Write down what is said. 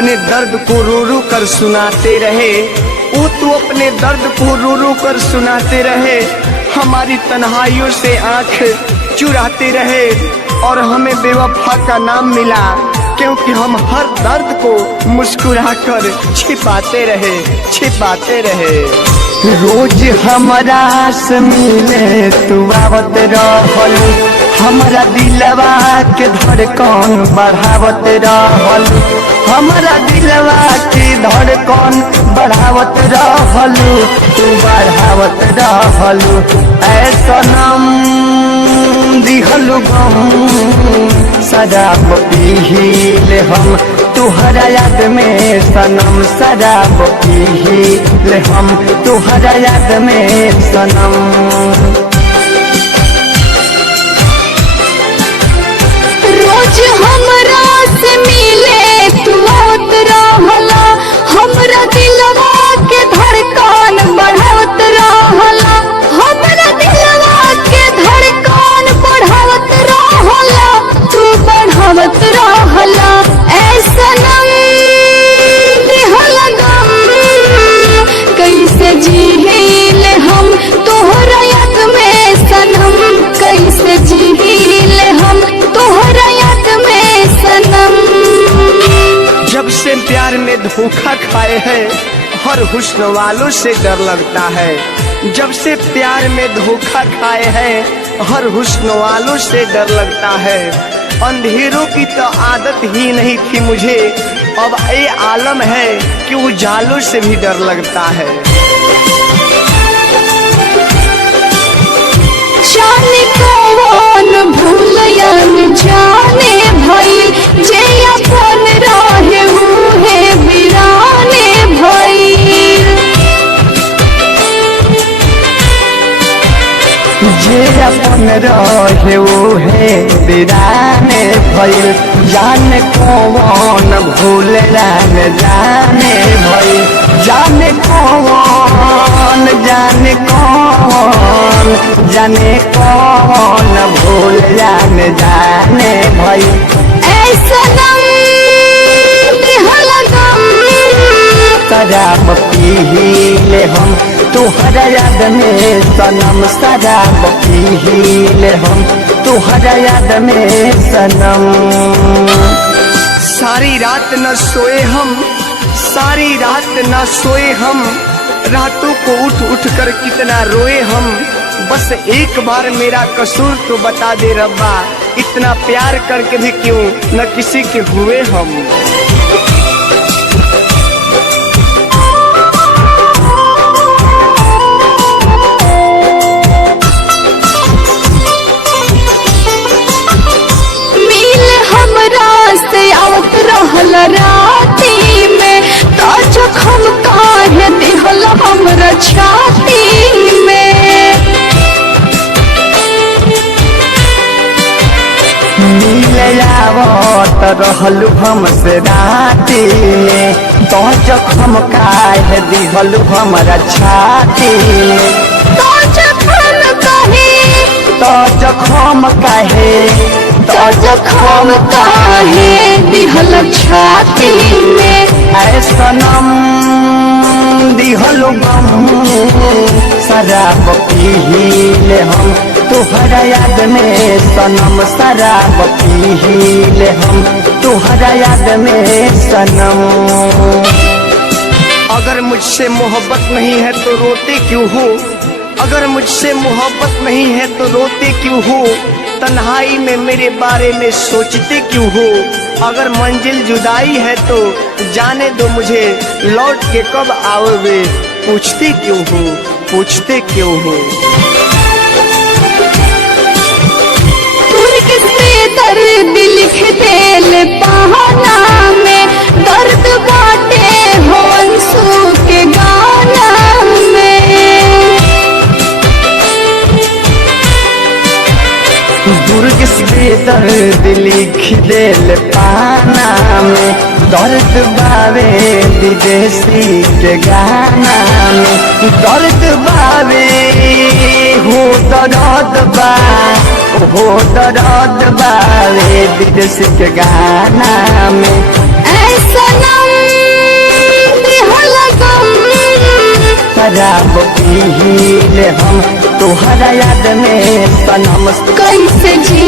अपने दर्द को रो रो कर सुनाते रहे, वो तो अपने दर्द को रो रो कर सुनाते रहे, हमारी तन्हाइयों से आंख चुराते रहे और हमें बेवफा का नाम मिला, क्योंकि हम हर दर्द को मुस्कुराकर छिपाते रहे। रोज हमारा से मिले तू आवत रहल, हमारा दिलवा के धड़कन बढ़ावत रहल, हमारा दिलवा के धड़कन बढ़ावत रहल, तू बढ़ावत रहल। ऐसा नाम दिहलु गम शराब पीले हम तुहरा याद में सनम, शराब पीले हम तुहरा याद में सनम। रोज हमरा से मिले तू आवत रहला, हमरा दिलवा के धड़कन बढ़ावत रहला, हमरा दिलवा के धड़कन बढ़ावत रहला, तू बढ़ावत रहला। ऐसा नम दिहला गम कैसे जीले हम तोहरा याद में सनम, कैसे जीले हम तोहरा याद में सनम। जब से प्यार में धोखा खाए हैं हर हुस्न वालों से डर लगता है, जब से प्यार में धोखा खाए हैं हर हुस्न वालों से डर लगता है। अंधेरों की तो आदत ही नहीं थी मुझे, अब ये आलम है कि उजालों से भी डर लगता है। जाने कौन भूलयन जाने भई, जे अपन रहे उहे वीराने भई। जे अपन रहे उहे वीराने भइल, जाने कौन भूलयन जाने भइल, जाने कौन भूल जाने भई। ऐसा नम दिहला गम शराब पीले हम तुहरा याद में सनम, शराब पीले हम तुहरा याद में सनम। सारी रात न सोए हम, सारी रात न सोए हम, रातों को उठ कर कितना रोए हम। बस एक बार मेरा कसूर तो बता दे रब्बा, इतना प्यार करके भी क्यों न किसी के हुए हम। मिल हमरा से आवत रहल राती में, तो जखम काहे दिहल हमरा छाती में। मिल आवत रहलु हमसे राती में, तो जखम काहे दिहलु हमरा छाती में। तो जखम काहे दिहल छाती में। ऐसा नम दिहलु गम शराब पीले हम तुहरा याद में सनम, शराब पीले हम तुहरा याद में सनम। अगर मुझसे मोहब्बत नहीं है तो रोते क्यों हो, अगर मुझसे मोहब्बत नहीं है तो रोते क्यों हो, तन्हाई में मेरे बारे में सोचते क्यों हो। अगर मंजिल जुदाई है तो जाने दो मुझे, लौट के कब आओगे पूछते क्यों हो, पूछते क्यों हो। दर्द लिख देल बहाना में, दर्द बाटे हो अंसू के गाना में। दुर्ग से दर्द लिख देल पाना में, दर्द बावे विदेशी के गाना में, दर्द बावे हो दर्द बा, हो दर्द बावे विदेशी के गाना में। ऐसा शराब पीले हम तोहरा याद में सनम। कैसे जी